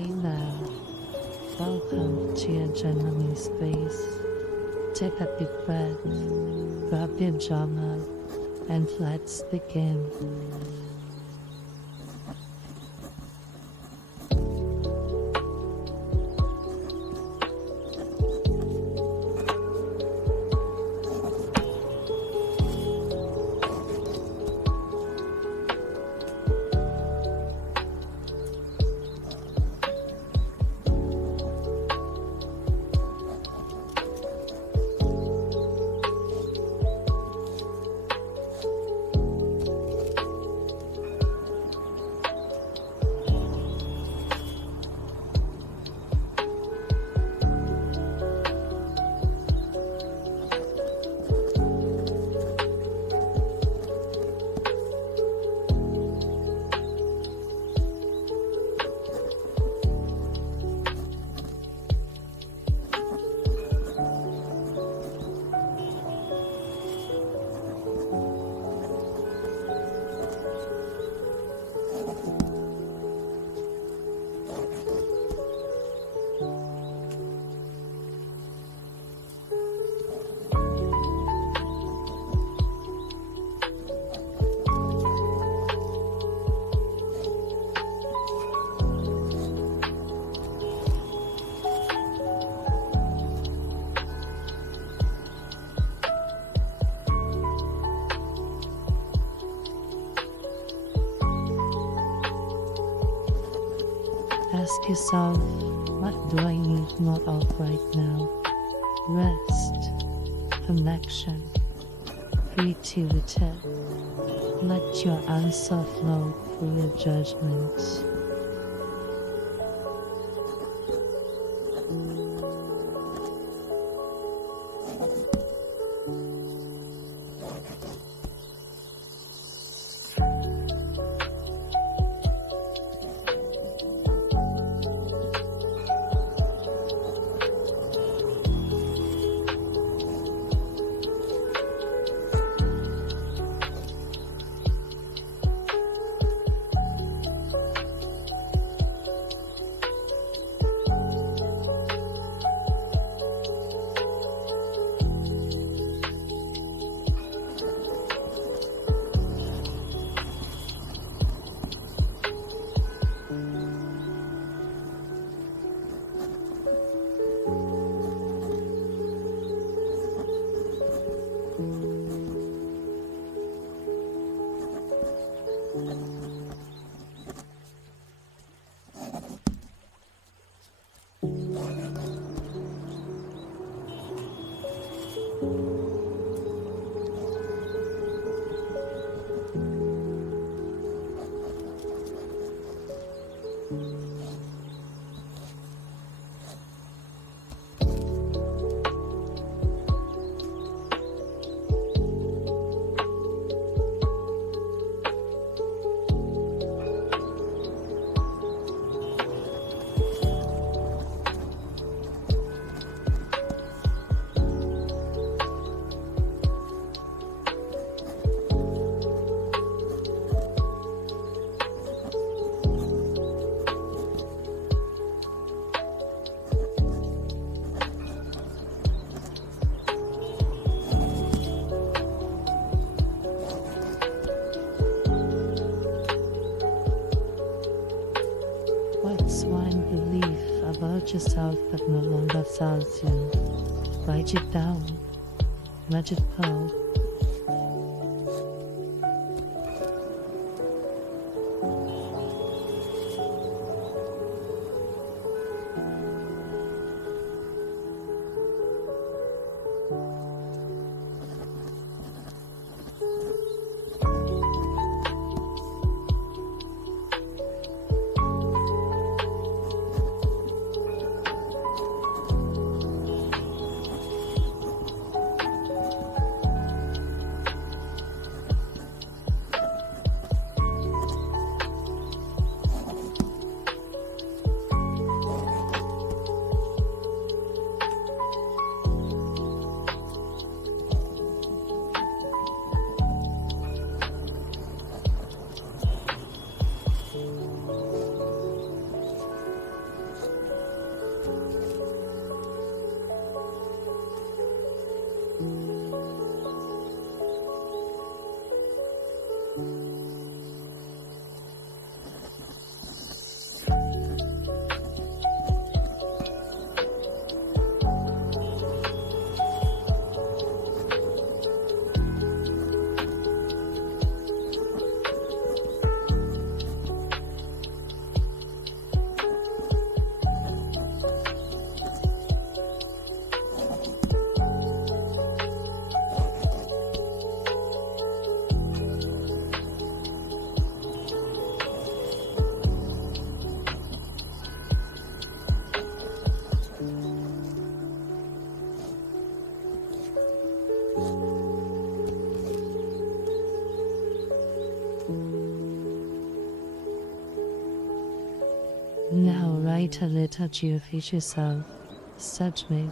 Hey now, welcome to your journaling space. Take a deep breath, grab your journal, and let's begin. Ask yourself, what do I need more of right now? Rest, connection, creativity. Let your answer flow through your judgments. What's one belief about yourself that no longer serves you? Write it down. Let it go. Now write a letter to your future self. Submit.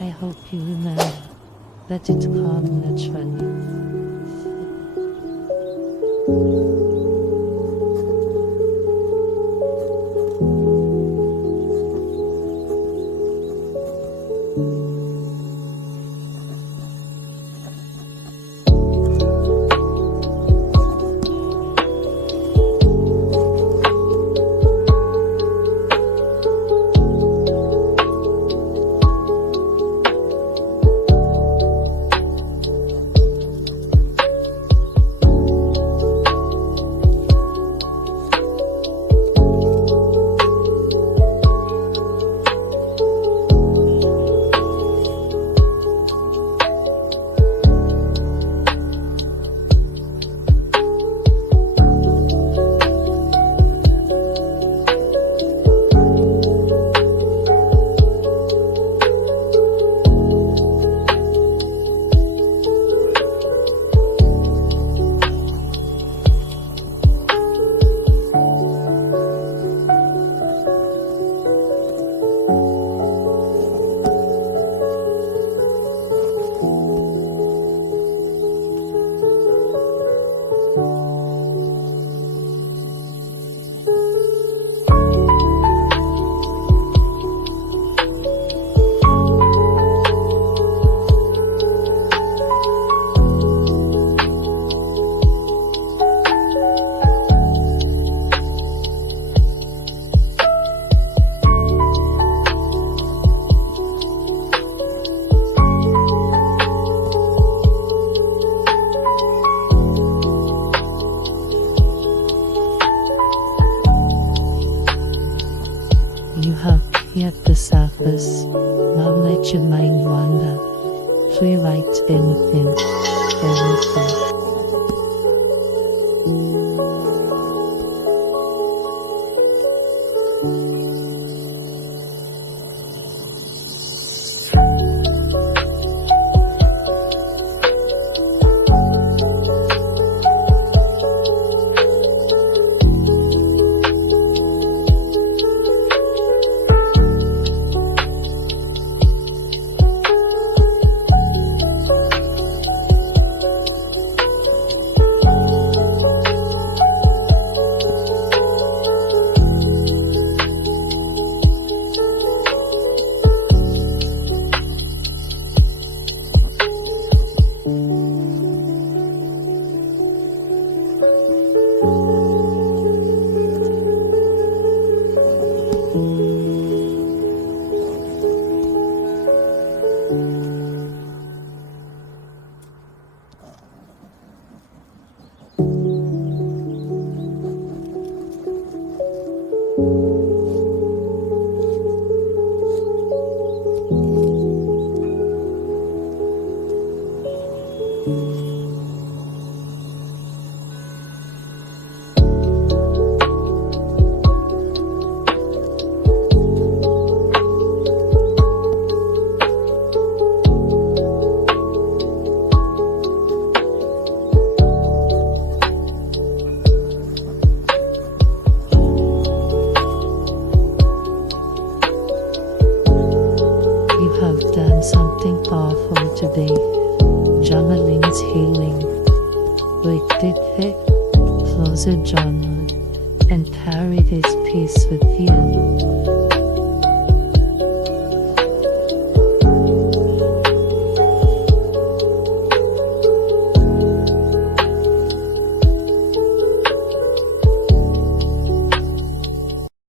I hope you remember that it comes naturally. You have hit the surface. Now let your mind wander. Free write anything, everything. You have done something powerful today. Journaling is healing. Break it thick, close your journal, and carry this peace with you.